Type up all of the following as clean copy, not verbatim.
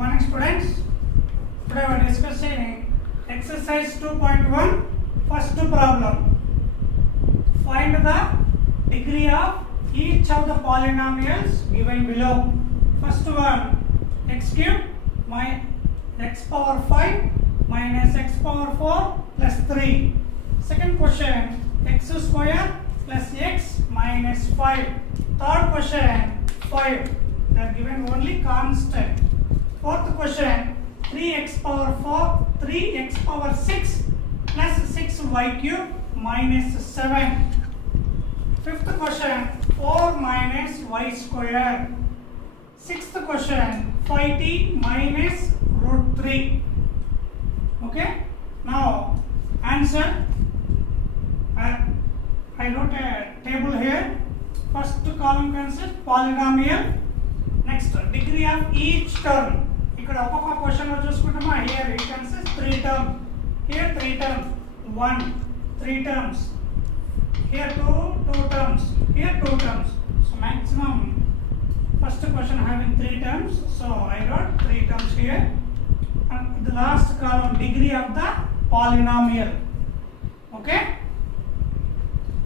morning students. Today we are discussing exercise 2.1 first problem. Find the degree of each of the polynomials given below. First one, x cube minus x power 5 minus x power 4 plus 3. Second question, x square plus x minus 5. Third question, 5. They are given only constant. Fourth question, 3x power 4, 3x power 6 plus 6y cube minus 7. Fifth question, 4 minus y square. Sixth question, 5t minus root 3. Okay, now answer. I wrote a table here. First column consists polynomial. Next, degree of each term. ఇక్కడ ఒక్కొక్క క్వశ్చన్ లో చూసుకుంటామా, here it consists 3 terms, here 3 terms, 1 3 terms, here 2 terms, here 2 terms. So maximum first question having 3 terms, so I wrote 3 terms here. And the last column, degree of the polynomial. Okay,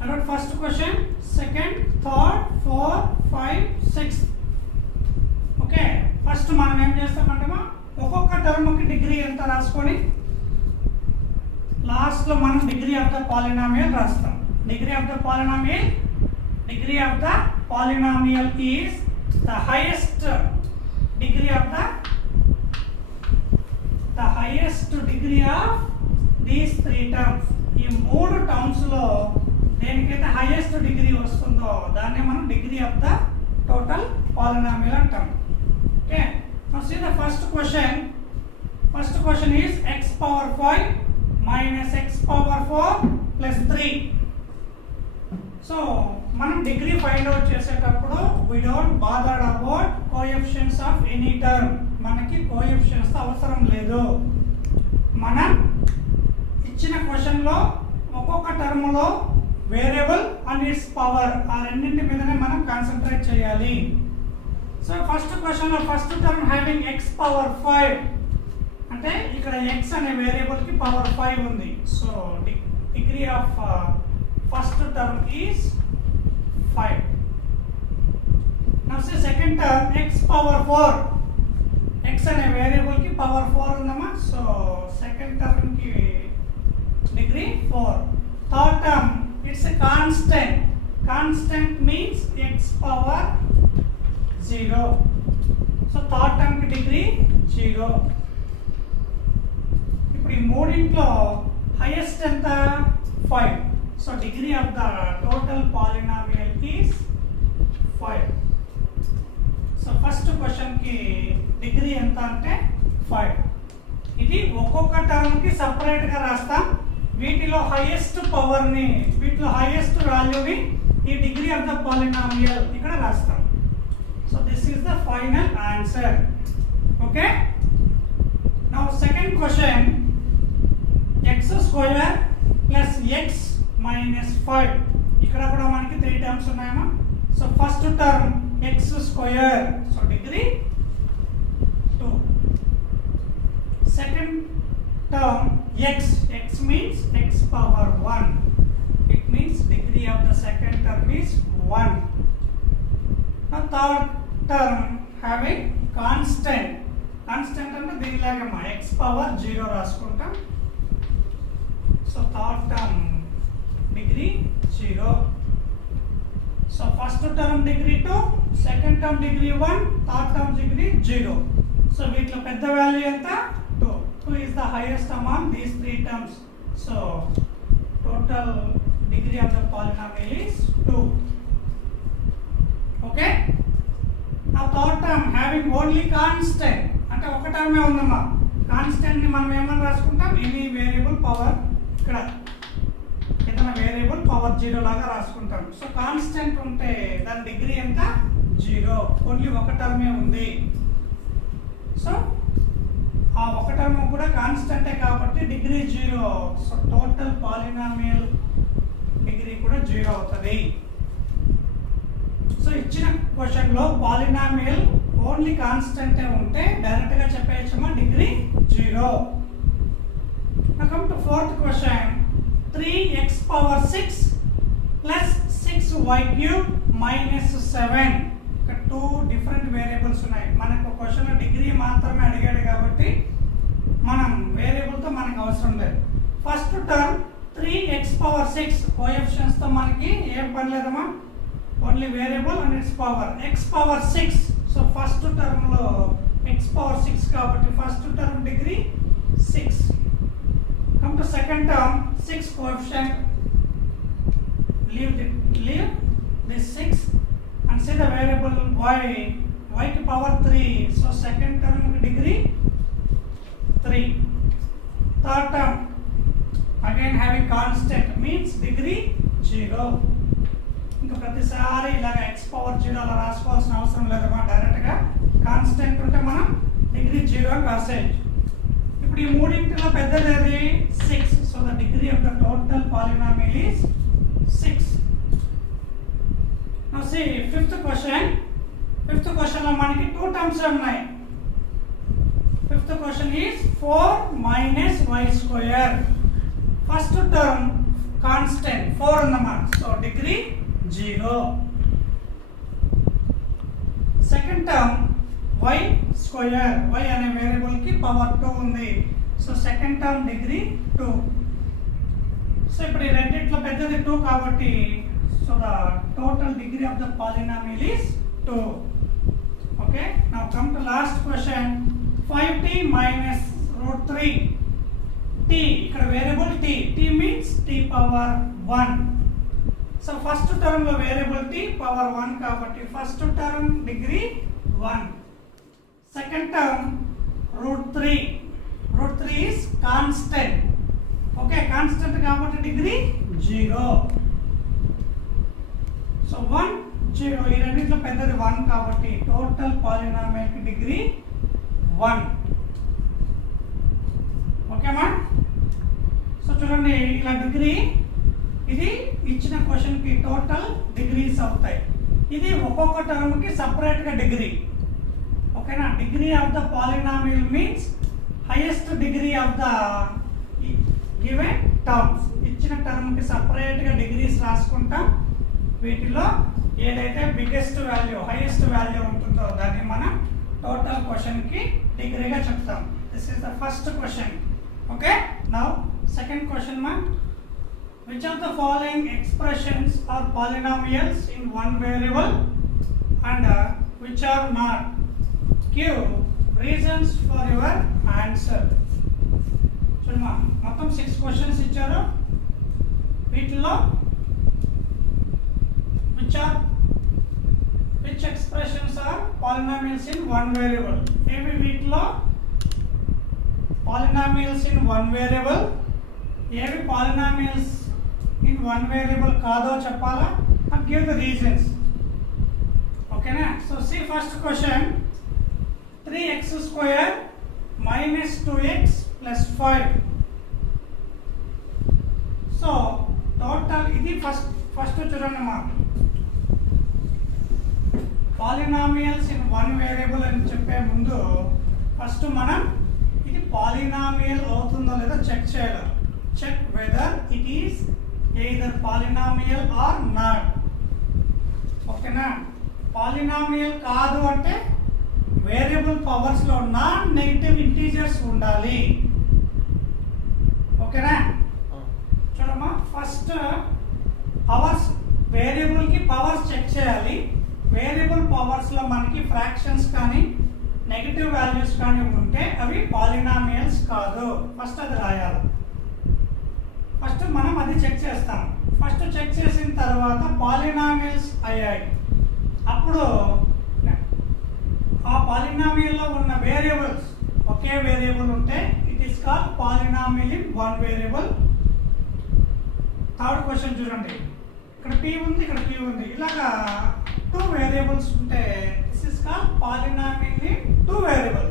I wrote first question, second, third, 4, 5, 6. Okay, first మనం ఏం చేస్తామంటే ఒక్కొక్క టర్మ్కి డిగ్రీ ఎంత రాసుకొని లాస్ట్లో మనం degree of the polynomial రాస్తాం. Degree of the polynomial is the highest degree of these 3 టర్మ్స్. ఈ 3 టర్మ్స్లో దేనికైతే హైయెస్ట్ డిగ్రీ వస్తుందో దాన్ని మనం degree of the total polynomial అంటాం. Okay, now see the first question. First question is x power 5 minus x power 4 plus 3. So మనం degree find out చేసేటప్పుడు we don't bother about coefficients of any term. మనకి కోఎఫిషియెంట్స్ అవసరం లేదు. మనం ఇచ్చిన క్వశ్చన్ లో ఒక్కొక్క టర్మ్ లో వేరియబుల్ అండ్ ఇట్స్ పవర్ ఆ రెండింటి మీదనే మనం కాన్సంట్రేట్ చేయాలి. సో ఫస్ట్ క్వశ్చన్ లో first term having x power 5 అంటే ఇక్కడ x అనే వేరియబుల్ కి పవర్ 5 ఉంది. So degree of first term is 5. నౌ say second term x power 4, x అనే వేరియబుల్ కి పవర్ 4 ఉందమ్మా. సో సెకండ్ టర్మ్ కి డిగ్రీ 4. Third term it's a constant means x power 0. So third term కి డిగ్రీ 0. ఇప్పుడు ఈ మూడింట్లో హైయెస్ట్ ఎంత 5. So degree of the total polynomial is 5. So first question కి డిగ్రీ ఎంత అంటే 5. ఇది ఒక్కొక్క టర్మ్ కి సపరేట్ గా రాస్తాం. వీటిలో హైయెస్ట్ పవర్ ని, వీటిలో హైయెస్ట్ వాల్యూని ఈ డిగ్రీ ఆఫ్ ద పాలినామియల్ ఇక్కడ రాస్తాం. So this is the final answer. Okay, now second question, x square plus x minus 5. ఇక్కడ కూడా మనకి 3 టర్మ్స్ ఉన్నాయమ్మా. So first term x square, so degree 2. Second term x means x power 1. It means degree of the second term is 1. Now third term having constant అంటే దీనిలాగా x power 0 రాసుకుంటాం. So third term degree 0. So first term degree 2, second term degree 1, third term degree 0. సో వీటిలో పెద్ద వాల్యూ ఎంత 2 is the highest among these 3 terms. So total degree of the polynomial is 2. Okay, now third term having only constant అంటే ఒక టర్మే ఉందమ్మా. కాన్స్టెంట్ ని మనం ఏమని రాసుకుంటాం, ఎనీ వేరియబుల్ పవర్, ఇక్కడ ఏదైనా వేరియబుల్ పవర్ 0 లాగా రాసుకుంటాం. సో కాన్స్టెంట్ ఉంటే దాని డిగ్రీ ఎంత 0. ఓన్లీ ఒక టర్మే ఉంది. సో ఆ ఒక టర్మ్ కూడా కాన్స్టెంటే కాబట్టి degree 0. So total polynomial degree కూడా 0 అవుతుంది. సో ఇచ్చిన క్వశ్చన్ లో పాలినామియల్ ఓన్లీ కాన్స్టెంటే ఉంటే డైరెక్ట్గా చెప్పేయచ్చమ్మా డిగ్రీ 0. Now come to fourth question. 3x power 6 plus 6y cube minus 7. ఇక్కడ 2 డిఫరెంట్ వేరియబుల్స్ ఉన్నాయి. మనకు క్వశ్చన్ డిగ్రీ మాత్రమే అడిగాడు కాబట్టి మనం వేరియబుల్తో మనకు అవసరం లేదు. ఫస్ట్ టర్మ్ 3x power 6 కోఎఫిషియన్స్ తో మనకి ఏం పని లేదమ్మా, only variable and its power x power 6. So first term లో x power 6 కాబట్టి first term degree 6. Come to second term, 6 coefficient, leave this 6 and see the variable y to power 3. So second term degree 3. Third term again having constant means degree 0. ఇంకా ప్రతిసారి ఇలాగ x power 0 అలా రాసుకోవాల్సిన అవసరం లేదమ్మా, డైరెక్ట్గా కాన్స్టెంట్ ఉంటే మనం డిగ్రీ 0 అని రాసేయచ్చు. ఇప్పుడు ఈ మూడింటిలో పెద్దది ఏది 6. So the degree of the total polynomial is 6. Now see fifth question లో మనకి 2 టర్మ్స్ ఉన్నాయి. Fifth question is 4 minus y square. First term constant 4 ఉందన్నమాట, so degree 0. Second term y square, y అనే వేరియబుల్ కి పవర్ 2 ఉంది, so second term degree 2. So ఇప్పుడు ఈ రెండిట్లో పెద్దది 2 కాబట్టి so the total degree of the polynomial is 2. Okay, now come to last question. 5t minus root 3. t ఇక్కడ variable t means t power 1. So first term లో variable t power 1 కాబట్టి first term degree 1. Second term root 3 is constant. Okay, constant కాబట్టి degree 0. So 1 0 ఈ రెండింటిలో పెద్దది 1 కాబట్టి total polynomial కి degree 1. ఓకేమా? సో చూడండి ఇలా డిగ్రీ, ఇది ఇచ్చిన క్వశ్చన్ కి టోటల్ డిగ్రీస్ అవుతాయి. ఇది ఒక్కొక్క టర్మ్ కి సపరేట్ గా డిగ్రీ. ఓకేనా? Degree of the polynomial means highest degree of the given terms. ఇచ్చిన టర్మ్ కి సపరేట్ గా డిగ్రీస్ రాసుకుంటాం. వీటిలో ఏదైతే బిగ్గెస్ట్ వాల్యూ హైయెస్ట్ వాల్యూ ఉంటుందో దాన్ని మనం టోటల్ క్వశ్చన్ కి డిగ్రీగా చెప్తాం. This is the first question. Okay, now second question మా, which of the following expressions are polynomials in one variable and which are not? Give reasons for your answer. చూడమ్మా, మొత్తం 6 క్వశ్చన్స్ ఇచ్చారు. వీటిలో which expressions are polynomials in one variable? ఏవి వీటిలో polynomials in one variable, ఏవి polynomials in one variable కాదో చెప్పాలా, and give the reasons. ఓకేనా? So see first question, 3x square minus 2x plus 5. So total ఇది ఫస్ట్ చూడండి అమ్మా, పాలినామియల్స్ ఇన్ వన్ వేరియబుల్ అని చెప్పే ముందు ఫస్ట్ మనం ఇది పాలినామియల్ అవుతుందో లేదో చెక్ చేయాలి. Check whether it is either polynomial or not. ఓకేనా? పాలినామియల్ కాదు అంటే వేరియబుల్ పవర్స్ లో నాన్ నెగటివ్ ఇంటీజర్స్ ఉండాలి. ఓకేనా? చూడమ్మా, ఫస్ట్ పవర్స్ వేరియబుల్ కి పవర్స్ చెక్ చేయాలి. వేరియబుల్ పవర్స్ లో మనకి ఫ్రాక్షన్స్ కానీ నెగటివ్ వాల్యూస్ కానీ ఉంటే అవి పాలినామియల్స్ కాదు. ఫస్ట్ అది రాయాలి. ఫస్ట్ మనం అది చెక్ చేస్తాం. ఫస్ట్ చెక్ చేసిన తర్వాత పాలినామియల్స్ అయ్యాయి, అప్పుడు ఆ పాలినామియల్లో ఉన్న వేరియబుల్స్ ఒకే వేరియబుల్ ఉంటే it is called polynomial in one variable. Third question చూడండి, ఇక్కడ p ఉంది, ఇక్కడ q ఉంది, ఇలాగా 2 వేరియబుల్స్ ఉంటే this is called polynomial in 2 వేరియబుల్.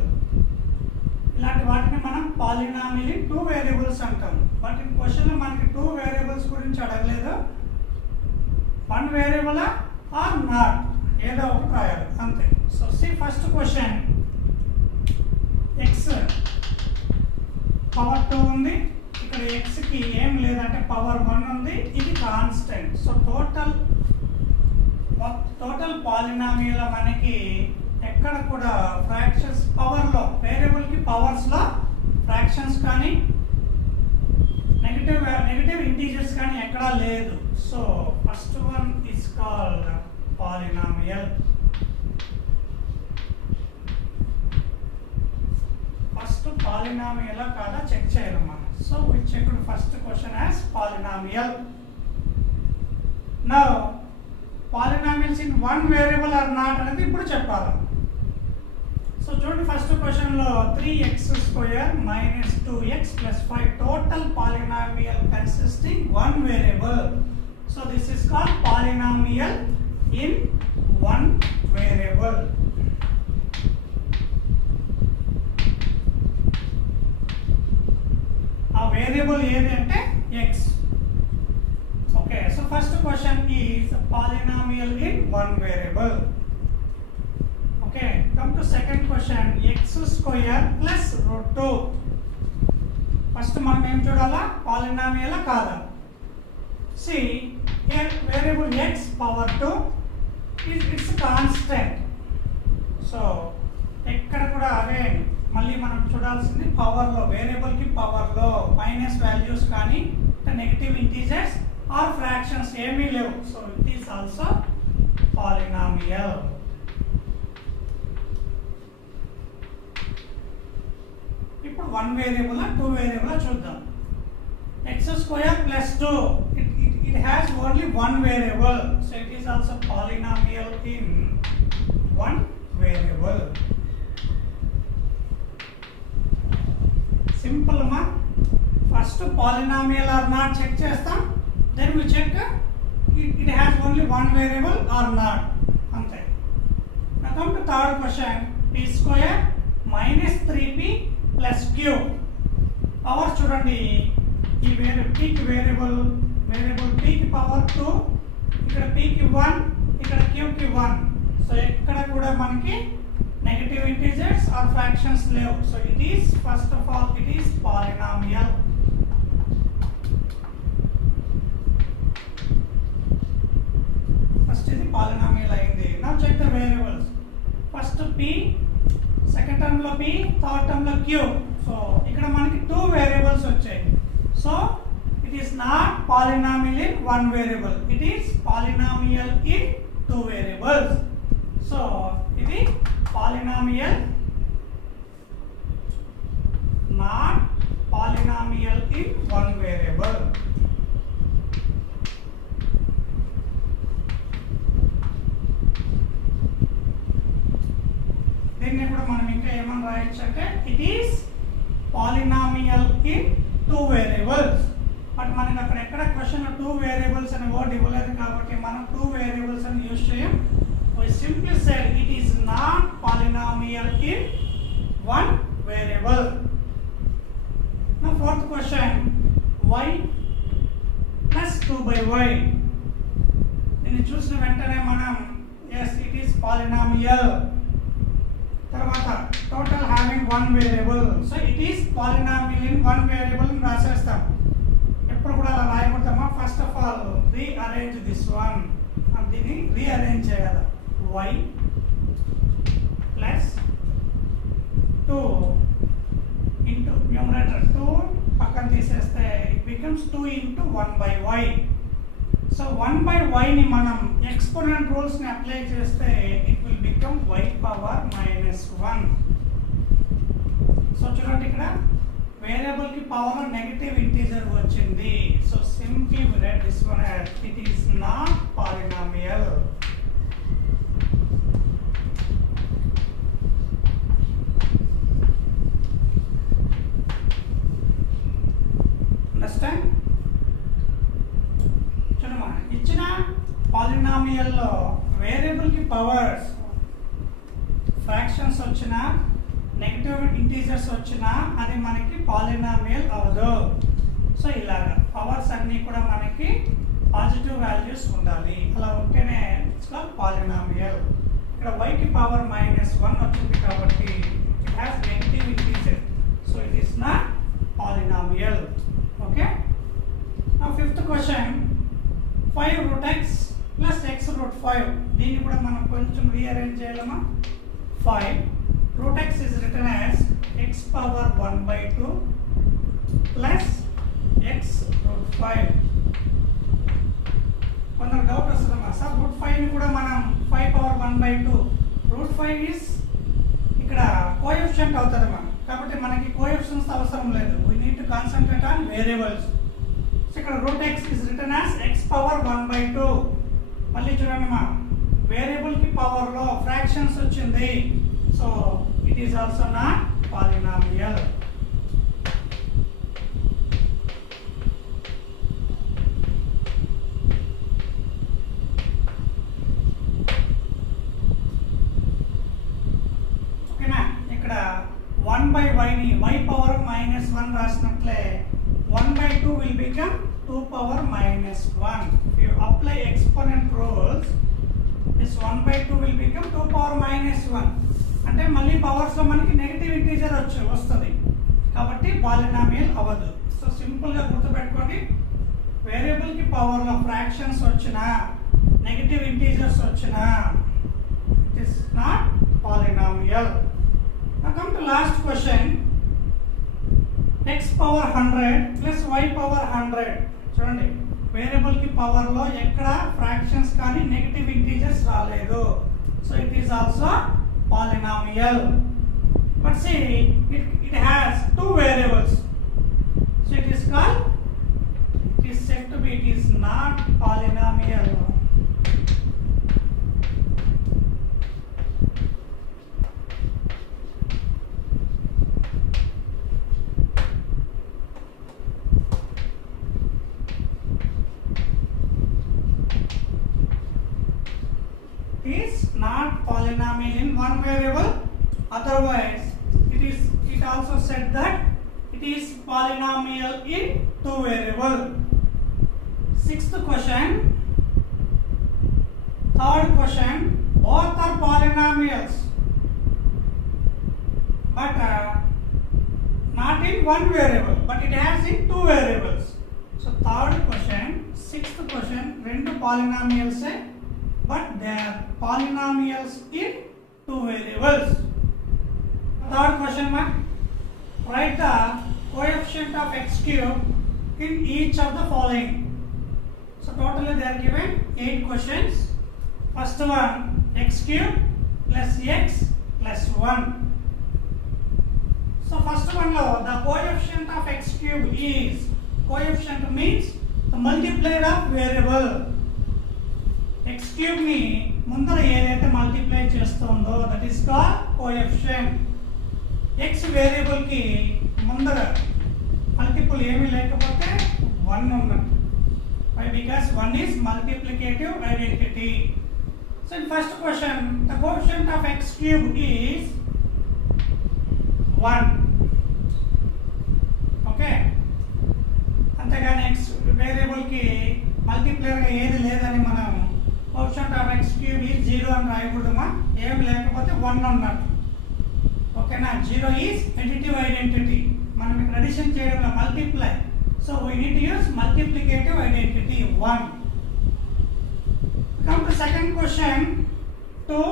ఇలాంటి వాటిని మనం పాలినామియల్ ఇన్ 2 వేరియబుల్స్ అంటాం. బట్ ఈ క్వశ్చన్లో మనకి 2 వేరియబుల్స్ గురించి అడగలేదు. 1 వేరియబుల్ ఆర్ నాట్, ఏదో ఒకటి రాయాలి అంతే. So see first question, x power 2 ఉంది, ఇక్కడ x కి ఏం లేదంటే పవర్ 1 ఉంది, ఇది కాన్స్టెంట్. సో టోటల్ పాలినామియల్ మనకి ఎక్కడ కూడా ఫ్రాక్షన్స్ పవర్ లో వేరియబుల్ కి పవర్స్ లో ఫ్రాక్షన్స్ కానీ నెగటివ్ ఇంటీజర్స్ కానీ ఎక్కడా లేదు. So first one is called polynomial. First polynomial కాదా చెక్ చేయాలి మనం. So we checked first question as polynomial. Now polynomials in one variable or not అనేది ఇప్పుడు చెప్పాలి. సో చూడండి ఫస్ట్ క్వశ్చన్ లో 3x square minus 2x plus 5 total polynomial consisting one variable. So this is called polynomial in one variable. ఆ variable ఏది అంటే x. Okay, so first question is polynomial in one variable. Okay, come to second question, x square plus root 2. First మనం ఏం చూడాలా, polynomial కాదా. See variable x power 2 it's constant. So ఎక్కడ కూడా అవే మళ్ళీ మనం చూడాల్సింది పవర్ లో, వేరియబుల్ కి పవర్ లో మైనస్ వాల్యూస్ కానీ నెగటివ్ ఇంటీజర్స్ ఆర్ ఫ్రాక్షన్స్ ఏమీ లేవు. So it is also polynomial. ఇప్పుడు వన్ వేరియబుల్ టూ వేరియబుల్ చూద్దాం. x square plus 2 it has only one variable, so it is also polynomial in one variable. Simple ma, first polynomial or not check chestam, then we check it has only one variable or not ante. Now come to third question, p square minus 3p plus q. Power చూడండి, ఈ p కి variable p కి power 2, ఇక్కడ p కి 1, ఇక్కడ q కి 1. సో ఎక్కడ కూడా మనకి నెగటివ్ ఇంటీజర్స్ ఆర్ ఫ్రాక్షన్స్ లేవు. So it is first of all it is polynomial. First ఇది పాలినామియల్ అయింది. Now check the variables. First p, second term లో p, థర్డ్ టర్మ్ లో q. సో ఇక్కడ మనకి 2 వేరియబుల్స్ వచ్చాయి. So it is not polynomial in one variable, it is polynomial in two variables. So ఇది polynomial, not polynomial in one variable. దీన్ని కూడా మనం ఇంకా ఏమని రాయొచ్చు అంటే it is polynomial in two variables. But మనకి అక్కడ ఎక్కడ క్వశ్చన్ 2 వేరియబుల్స్ అనే వర్డ్ ఇవ్వలేదు కాబట్టి మనం 2 వేరియబుల్స్ అని యూజ్ చేయం. We simply said it is not polynomial in one variable. Now fourth question, y plus 2 by y. దీన్ని చూసిన వెంటనే మనం yes it is polynomial. తర్వాత total having one variable, so it is polynomial in one variable అని రాసేస్తాం. ఎప్పుడు కూడా అలా రాయకూడదమ్మా. First of all rearrange this one, దీన్ని రీఅరేంజ్ చేయాలి. y ప్లస్ 2 ఇంటూ న్యూమరేటర్ 2 పక్కన తీసేస్తే ఇట్ బికమ్స్ 2 ఇంటూ 1 by y. So 1 by y ని మనం ఎక్స్పోనెంట్ రూల్స్ ని అప్లై చేస్తే it will become y power -1. So చూడండి ఇక్కడ వేరియబుల్ కి పవర్ నెగటివ్ ఇంటీజర్ వచ్చింది. So simply we write this one as it is not polynomial. Understand? చూడమ్మా, ఇచ్చిన పాలినామియల్ లో వేరియబుల్ కి పవర్స్ ఫ్రాక్షన్స్ వచ్చినా నెగటివ్ ఇంటీజర్స్ వచ్చినా అది మనకి పాలినామియల్ అవ్వదు. సో ఇలాగా పవర్స్ అన్నీ కూడా మనకి పాజిటివ్ వాల్యూస్ ఉండాలి. అలా ఉంటేనే ఇట్స్ కాల్డ్ పాలినామియల్. ఇక్కడ y కి పవర్ -1 వచ్చింది కాబట్టి it has negative integer, so it is not polynomial. Okay, నా fifth question 5 root x plus x root 5, దీన్ని కూడా మనం కొంచెం రీఅరేంజ్ చేయాలమ్మా. 5 root x is written as x power 1/2 plus x root 5. కొందరు డౌట్ వస్తుందమ్మా, సార్ రూట్ 5 ని కూడా మనం 5 పవర్ 1/2, రూట్ 5 ఇస్ ఇక్కడ కోఎఫిషియంట్ అవుతుందమ్మా, కాబట్టి మనకి కోఎఫిషియన్స్ అవసరం లేదు. We need to concentrate on variables. So ఇక్కడ root x is written as x power 1/2. మళ్ళీ చూడండి అమ్మా, వేరియబుల్ కి పవర్ లో ఫ్రాక్షన్స్ వచ్చింది, so it is also not polynomial. ఓకేనా, ఇక్కడ 1/y ని y పవర్ -1 రాసినట్లే 1/2 will become 2 power -1. If you apply exponent rules, this 1/2 will become 2 power -1. అంటే మళ్ళీ పవర్స్ లో మనకి నెగటివ్ ఇంటీజర్ వస్తుంది, కాబట్టి పాలినామియల్ అవ్వదు. సో సింపుల్ గా గుర్తుపెట్టుకోండి, వేరియబుల్ కి పవర్ లో ఫ్రాక్షన్స్ వచ్చినా నెగటివ్ ఇంటీజర్స్ వచ్చినా it is not polynomial. Now come to last question, x power 100 plus y power 100. చూడండి, వేరియబుల్ కి పవర్ లో ఎక్కడ ఫ్రాక్షన్స్ కానీ నెగటివ్ ఇంటీజర్స్ రాలేదు, so it is also polynomial. But see, it has two variables, so it is called, it is said to be, it is not polynomial. Is not polynomial in one variable, otherwise it also said that it is polynomial in two variable. Sixth question, third question, both are polynomials but not in one variable, but it has in two variables. So third question, sixth question, rendu polynomials hai, but they are polynomials in two variables. Third question mark, write the coefficient of x cube in each of the following. So totally they are given 8 questions. First one, x cube plus x plus 1. So first one lo, the coefficient of x cube is, coefficient means the multiplier of variable. x cube ని ముందర ఏదైతే మల్టిప్లై చేస్తుందో that is called coefficient. x variable కి ముందర మల్టిపుల్ ఏమీ లేకపోతే 1 ఉన్నట్టు. Why? Because 1 is multiplicative identity. So in first question, the coefficient of x cube is 1. Okay, అంతేగాని x వేరియబుల్ కి మల్టిప్లైర్ గా ఏది లేదని మనం coefficient of x cube is 0 అని రాయకూడదమ్మా, ఏం లేకపోతే 1 అన్నట్టు. ఓకేనా, 0 ఈజ్ అడిటివ్ ఐడెంటిటీ, మనం ఇక్కడ అడిషన్ చేయడంలో multiply, so we need to use multiplicative identity 1. Come to second question, 2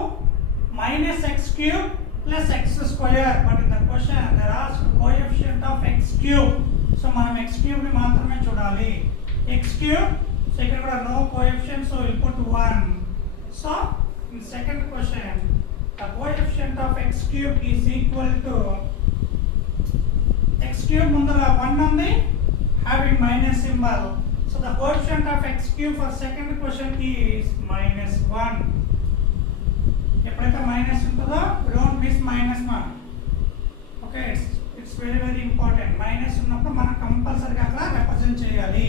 minus x cube plus x square, but in the question there are coefficient of x cube, so మనం x cube ని మాత్రమే చూడాలి. x cube, so ఇక్కడ కూడా no coefficient, so we'll put 1. So in second question, the coefficient of x cube is equal to, x cube ముందర 1 ఉంది having minus symbol, so the coefficient of x cube for second question is -1. ఎప్పుడైతే మైనస్ ఉంటుందో don't miss -1. Okay, it's very very important. Minus ఉన్నప్పుడు మనం కంపల్సరీగా అక్కడ రిప్రజెంట్ చేయాలి.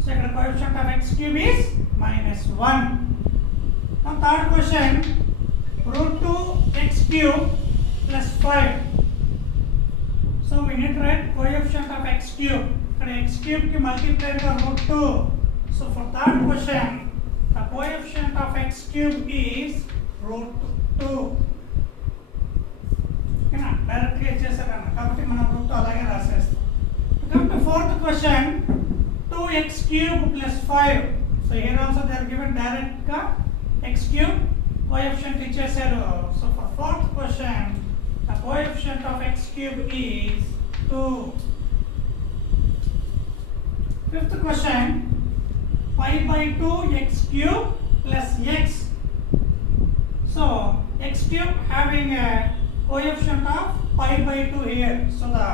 సో ఇక్కడ coefficient of x cube is -1. Now third question, √2 x cube plus 5. So we need to write coefficient of x cube. ఇక్కడ x cube కి multiplier గా √2. So for third question, the coefficient of x cube is √2 ఓకేనా డైరెక్ట్గా ఇచ్చేసారన్న కాబట్టి మనం √2 అలాగే రాసేస్తాం. Come to fourth question 2x³ + 5. So here also they are given డైరెక్ట్గా x³ కోఎఫిషియంట్ ఇచ్చేసారు. So for fourth question the coefficient of x³ is 2. Fifth question, pi by 2 x³ plus x. So x³ having a coefficient of pi by 2 here. So the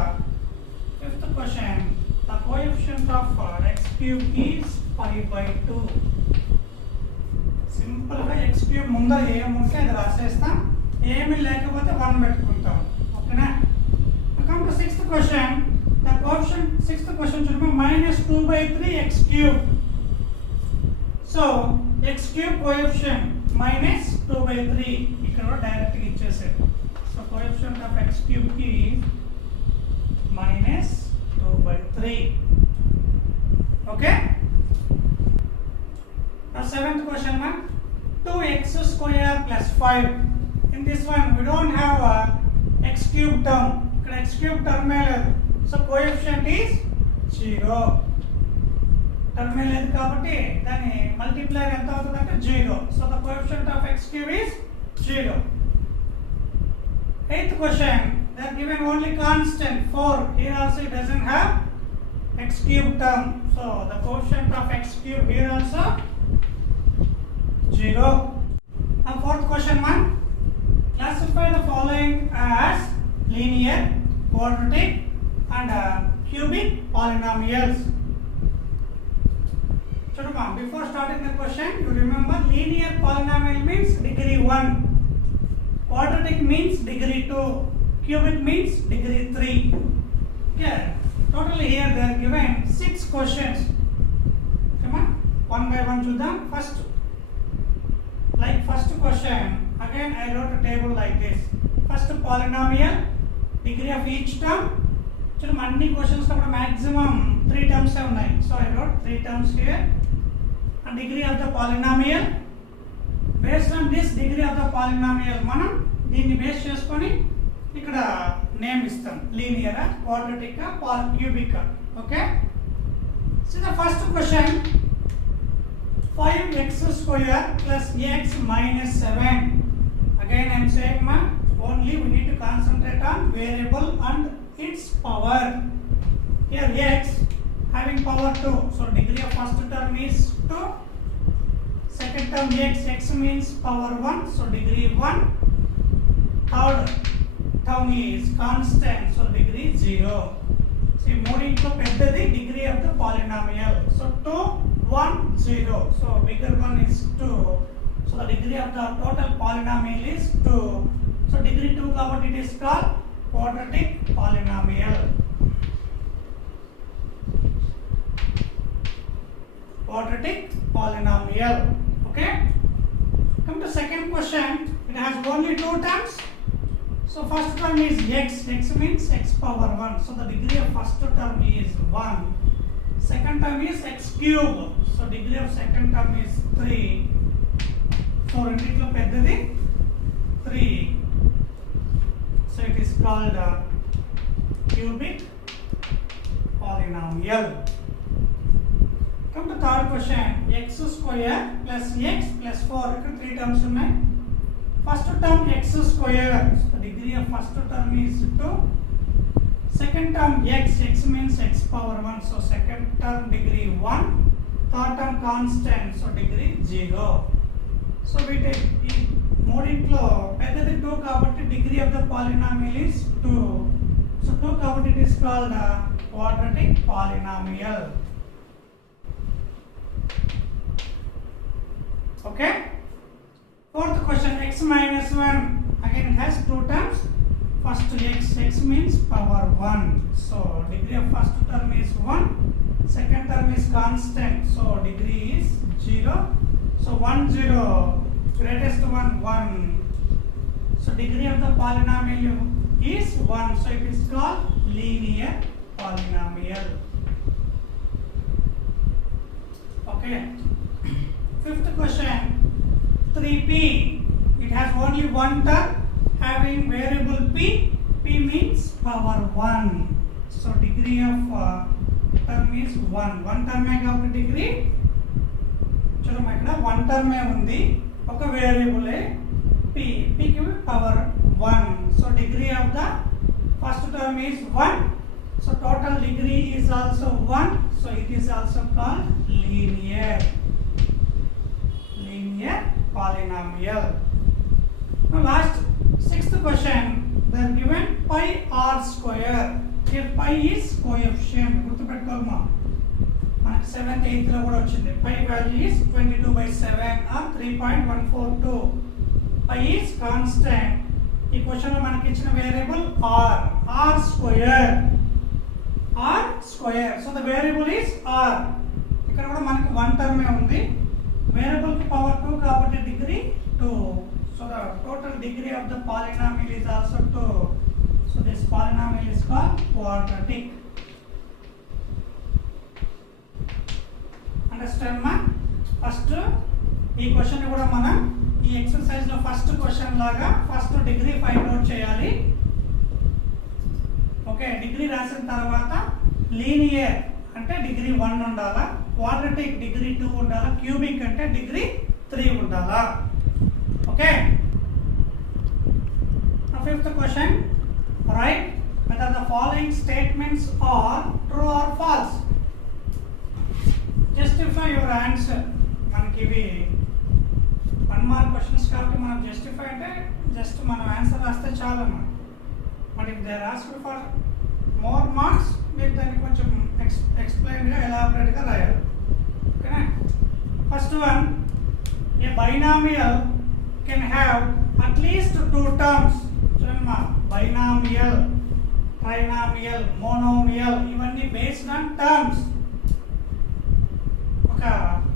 fifth question, the coefficient of x³ is pi by 2. Simple గా x³ ముందర ఏముంటే అది రాసేస్తాం, ఏమీ లేకపోతే 1 పెట్టుకుంటాం. ఓకేనా? Come to sixth question. The coefficient, sixth question should be -2/3 x³. So x³ coefficient -2/3 ఇక్కడ డైరెక్ట్గా ఇచ్చేసారు. So coefficient of x³ is -2/3. Okay. Now seventh question one, 2x² + 5. In this one we don't have a x³ term. ఇక్కడ x³ term ఏ లేదు. So coefficient is 0. టర్మ్ లేదు కాబట్టి దాని మల్టిప్లైర్ ఎంత అవుతుందంటే 0. So the coefficient of x³ is 0. Eighth question, they are given only constant 4. Here also it doesn't have x³ term. So the coefficient of x³ here also 0. Now fourth question one, classify the following as linear, quadratic and cubic polynomials. Chuduma, before starting the question, you remember linear polynomial means degree 1, quadratic means degree 2, cubic means degree 3. Okay, totally here they are given 6 questions. Come on, one by one chudam. First, like first question, again I wrote a table like this. First polynomial, degree of each term. చూడండి అన్ని క్వశ్చన్స్ లో కూడా మాక్సిమం 3 టర్మ్స్ ఉన్నాయి. So I wrote 3 terms here. And degree of the polynomial, based on this degree of the polynomial మనం దీన్ని బేస్ చేసుకొని ఇక్కడ నేమ్ ఇస్తాం, linear, quadratic, cubic. Okay. So the first question, 5x² + x - 7. Again I am saying ma, only we need to concentrate on variable and its power. Here x having power 2, so degree of first term is 2. Second term x means power 1, so degree 1. Third term is constant, so degree 0. See, మూడింట్లో పెద్దది degree of the polynomial. So 2, 1, 0. So bigger one is 2. So the degree of the total polynomial is 2. So degree 2 కాబట్టి it is called quadratic polynomial. Quadratic polynomial. Okay. Come to second question. It has only 2 terms. So first term is x means x power 1. So the degree of first term is 1. Second term is x³. So degree of second term is 3. So రెండిట్లో పెద్దది 3. So it is called cubic polynomial. Come to third question, x² + x + 4. ఇక్కడ 3 terms ఉన్నాయి. First term x², so the degree of first term is 2. Second term x means x power 1, so second term degree 1. Third term constant, so degree 0. So we take మూడింట్లో పెద్దది 2 కాబట్టి degree of the polynomial is 2. సో 2 కాబట్టి it is called quadratic polynomial. Okay. Fourth question, x - 1. Again it has 2 terms. First x means power 1. So degree of first term is 1. Second term is constant. So degree is 0. So 1, 0. Greatest one 1. So degree of the polynomial is 1. So it is called linear polynomial. Okay. Fifth question, 3p it has only one term having variable p. P means power 1. So degree of term is 1. One term కాబట్టి degree చూడమ్మా ఇక్కడ one term ఉంది, ఒక variable p. p కి పవర్ 1. So degree of the first term is 1. So total degree is also 1. So it is also called linear polynomial. Now last sixth question, they are given pi r square. Here pi is coefficient. గుర్తుపెట్టుకోమ్మా, మనకి 7th 8th లో కూడా వచ్చింది. pi value is 22/7 or 3.142. pi is constant. ఈ క్వశ్చన్ లో మనకి ఇచ్చిన variable r square. So the variable is r. ఇక్కడ కూడా మనకి వన్ టర్మే ఉంది, వేరియబుల్ కి పవర్ 2 కాబట్టి డిగ్రీ 2. So the total degree of the polynomial is also 2. So this polynomial is called quadratic. Understand మా? ఫస్ట్ ఈ క్వశ్చన్ కూడా మనం ఈ ఎక్సర్సైజ్ లో ఫస్ట్ క్వశ్చన్ లాగా ఫస్ట్ డిగ్రీ ఫైండ్ అవుట్ చేయాలి. ఓకే, డిగ్రీ రాసిన తర్వాత లీనియర్ అంటే డిగ్రీ 1 ఉండాలా, క్వాడ్రాటిక్ డిగ్రీ 2 ఉండాలా, క్యూబిక్ అంటే డిగ్రీ 3 ఉండాలా. Okay, fifth question, write whether the following statements are true or false. Justify your answer. మనకి ఇవి 1 మార్క్ క్వశ్చన్స్ కాబట్టి మనం జస్టిఫై అంటే జస్ట్ మనం ఆన్సర్ రాస్తే చాలు అన్నమాట. But if they are asked for more marks మీరు దాన్ని కొంచెం ఎక్స్ప్లెయిన్గా ఎలాబరేట్గా రాయాలి. ఓకేనా? First one, a binomial can have at least 2 terms. చూడమ్మా, బైనామియల్, ట్రైనామియల్, మోనోమియల్ ఇవన్నీ బేస్డ్ ఆన్ టర్మ్స్. ఒక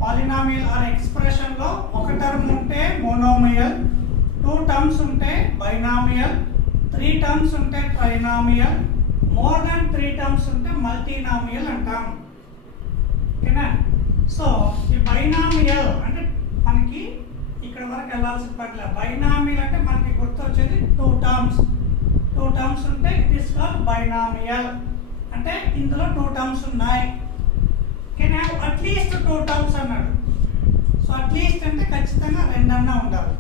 పాలినామియల్ ఆర్ ఎక్స్ప్రెషన్ లో ఒక టర్మ్ ఉంటే మోనోమియల్, 2 టర్మ్స్ ఉంటే బైనామియల్, 3 టర్మ్స్ ఉంటే ట్రైనామియల్, మోర్ దాన్ 3 టర్మ్స్ ఉంటే మల్టీనామియల్ అంటాం. ఓకేనా? సో ఈ బైనామియల్ అంటే మనకి ఇక్కడ వరకు వెళ్ళాల్సిన పట్ల బైనామియల్ అంటే మనకి గుర్తొచ్చేది 2 టర్మ్స్. 2 టర్మ్స్ ఉంటే ఇట్ ఈస్ కాల్డ్ బైనామియల్. అంటే ఇందులో 2 టర్మ్స్ ఉన్నాయి. కెన్ హ్యావ్ అట్లీస్ట్ 2 టర్మ్స్ అన్నాడు. సో అట్లీస్ట్ అంటే ఖచ్చితంగా 2 అన్నా ఉండాలి.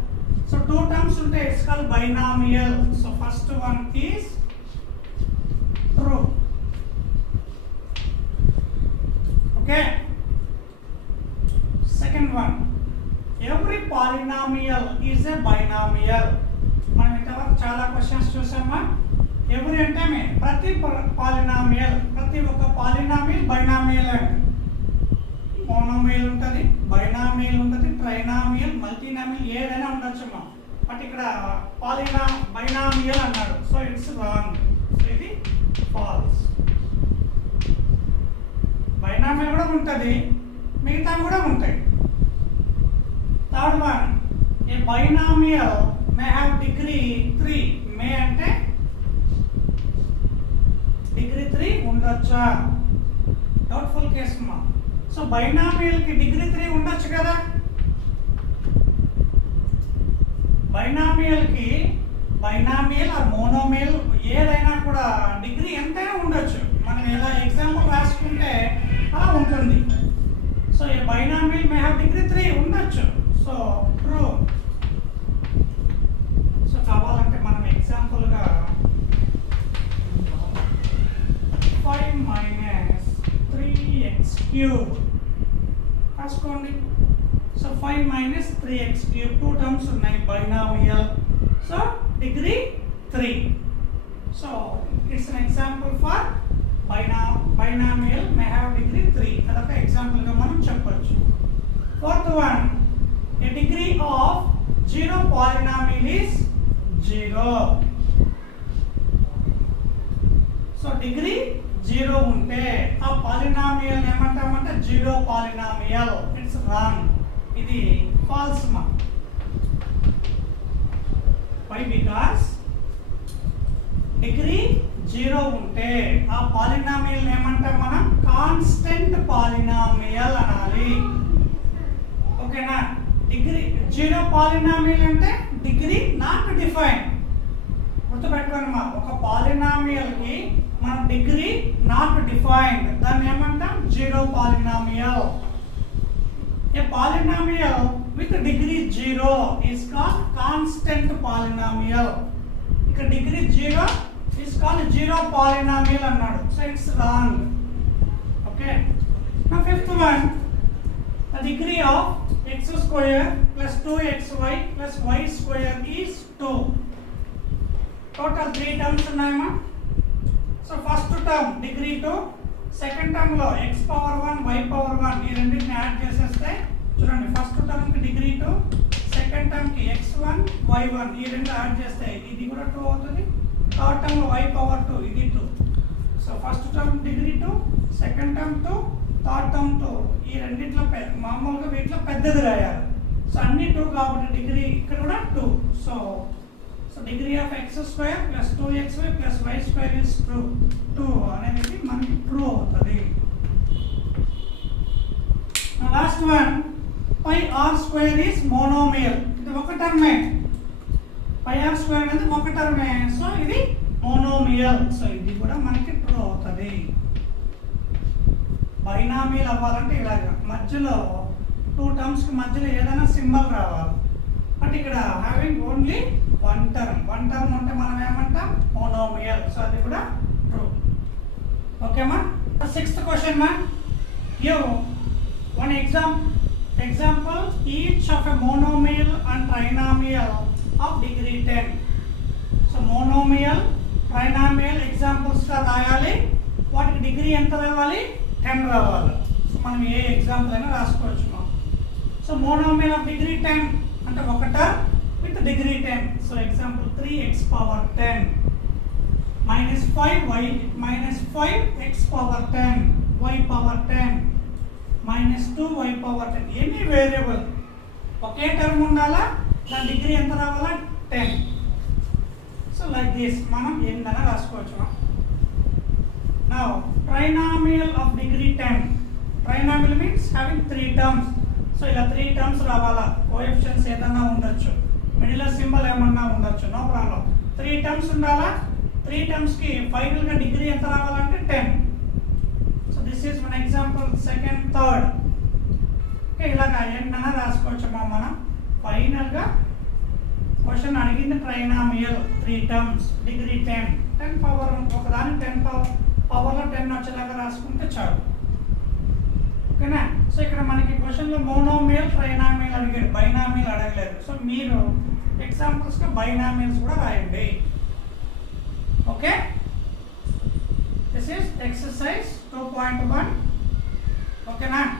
సో 2 టర్మ్స్ ఉంటే it's called binomial. So first one is true. Okay, second one, every polynomial is a binomial. మనం ఇంతవరకు చాలా క్వశ్చన్స్ చూసామా. ఎవ్రీ అంటే ప్రతి పాలినామియల్, ప్రతి ఒక్క పాలినామియల్ బైనామియల్ అంటే మోనోమియల్ ఉంటుంది, బైనామియల్ ఉంటుంది, ట్రైనామియల్, మల్టీనామియల్ ఏదైనా ఉండొచ్చమ్మా. బట్ ఇక్కడ బైనామియల్ అన్నాడు. So it's wrong. సో ఇది ఫాల్స్. బైనామియల్ కూడా ఉంటుంది, మిగతా కూడా ఉంటాయి. Third one, a binomial may have degree 3. మే అంటే డిగ్రీ 3 ఉండొచ్చా? డౌట్ఫుల్ కేస్ మా. సో బైనామియల్ కి డిగ్రీ 3 ఉండొచ్చు కదా. బైనామియల్ కి బైనామియల్ ఆర్ మోనోమియల్ ఏదైనా కూడా డిగ్రీ ఎంతైనా ఉండొచ్చు. మనం ఎలా ఎగ్జాంపుల్ రాసుకుంటే అలా ఉంటుంది. So a binomial may have degree 3 ఉండొచ్చు. So true. సో కావాలంటే మనం ఎగ్జాంపుల్గా 5 - 3x³ రాసుకోండి. సో 5 - 3x³ 2 టర్మ్స్ ఉన్నాయి binomial. So degree 3. So it's an example for binomial may have degree 3. అదొక ఎగ్జాంపుల్గా మనం చెప్పొచ్చు. Fourth one, A degree of 0 polynomial is 0. So degree 0 ఉంటే ఆ పాలినామియల్ ఏమంటామంటే 0 పాలినామియల్. It's wrong. ఇది ఫాల్స్ మా. వై? బికాస్ డిగ్రీ 0 ఉంటే ఆ పాలినామియల్ ఏమంటాం మనం? కాన్స్టెంట్ పాలినామియల్ అనాలి. ఓకేనా? డిగ్రీ 0 పాలినామియల్ అంటే డిగ్రీ నాట్ డిఫైన్. గుర్తుపెట్టుకోండి మా, ఒక పాలినామియల్ కి మన డిగ్రీ నాట్ డిఫైన్డ్, దాన్ని ఏమంటాం zero polynomial. A polynomial with degree zero is called constant polynomial. ఇక్కడ degree zero is called zero polynomial అన్నాడు, సో ఇట్స్ రాంగ్. ఓకే, నా fifth one, the degree of x square plus 2xy plus y square is 2. Total 3 terms ఉన్నాయమ్మా. So first term degree 2, second term లో x power 1 y power 1 ఈ రెండింటిని యాడ్ చేసేస్తే చూడండి, first term కి డిగ్రీ 2, second term కి x1 y1 ఈ రెండు యాడ్ చేస్తే ఇది కూడా 2 అవుతుంది. థర్డ్ టర్మ్ లో y పవర్ 2 ఇది 2. So first term degree 2, second term 2, third term 2. ఈ రెండిట్లో మామూలుగా వీటిలో పెద్దది రాయాలి. సో అన్ని 2 కాబట్టి డిగ్రీ ఇక్కడ కూడా 2. So degree of x square plus 2xy plus y square is 2 అనేది మనకి ట్రూ అవుతుంది. Last one, pi r square is monomial. ఇది ఒక టర్మే, పై ఆర్ స్క్వేర్ అనేది ఒక టర్మే, సో ఇది మోనోమియల్. సో ఇది కూడా మనకి ట్రూ అవుతుంది. బైనామియల్ అవ్వాలంటే ఇలాగ మధ్యలో 2 టర్మ్స్ కి మధ్యలో ఏదైనా సింబల్ రావాలి. బట్ ఇక్కడ హ్యావింగ్ ఓన్లీ వన్ టర్మ్ ఉంటే మనం ఏమంటాం మోనోమియల్. సో అది కూడా ట్రూ. ఓకేమా. సిక్స్త్ క్వశ్చన్ మా, give one example each of a monomial and trinomial of degree 10. So monomial trinomial examples గా రాయాలి. వాటికి డిగ్రీ ఎంత రావాలి? 10 రావాలి. సో మనం ఏ ఎగ్జాంపుల్ అయినా రాసుకోవచ్చు. సో మోనోమియల్ ఆఫ్ డిగ్రీ 10 అంటే ఒక term with degree 10. So example 3x power 10 minus 5y minus 5x power 10 y power 10 minus 2y power 10. Any variable ఒకే టర్మ్ ఉండాలా, దాని డిగ్రీ ఎంత రావాలా? 10. సో లైక్ దిస్ మనం ఏందైనా రాసుకోవచ్చు. Now trinomial of degree 10. Trinomial means having 3 terms. So ఇలా 3 terms రావాలా. కోఎఫిషియెంట్స్ ఏదైనా ఉండొచ్చు, మిడిల్ సింబల్ ఏమన్నా ఉండొచ్చు, నో ప్రాబ్లం. 3 terms ఉండాలా. 3 terms కి ఫైనల్ గా డిగ్రీ ఎంత రావాలంటే 10. So this is one example, second, third. Okay, ఇలాగా ఏంటన్నా రాసుకోవచ్చు మనం. ఫైనల్ గా క్వశ్చన్ అడిగింది ట్రైనామియల్ 3 terms డిగ్రీ 10 పవర్ ఒకదాని 10 పవర్లో 10 వచ్చేలాగా రాసుకుంటే చాలు. ఓకేనా. సో ఇక్కడ మనకి క్వశ్చన్లో మోనోమియల్ ట్రైనామియల్ అడిగాడు, బైనామియల్ అడగలేదు. సో మీరు ఎగ్జాంపుల్స్గా బైనామియల్స్ కూడా రాయండి. Okay, this is exercise 2.1. ఓకేనా.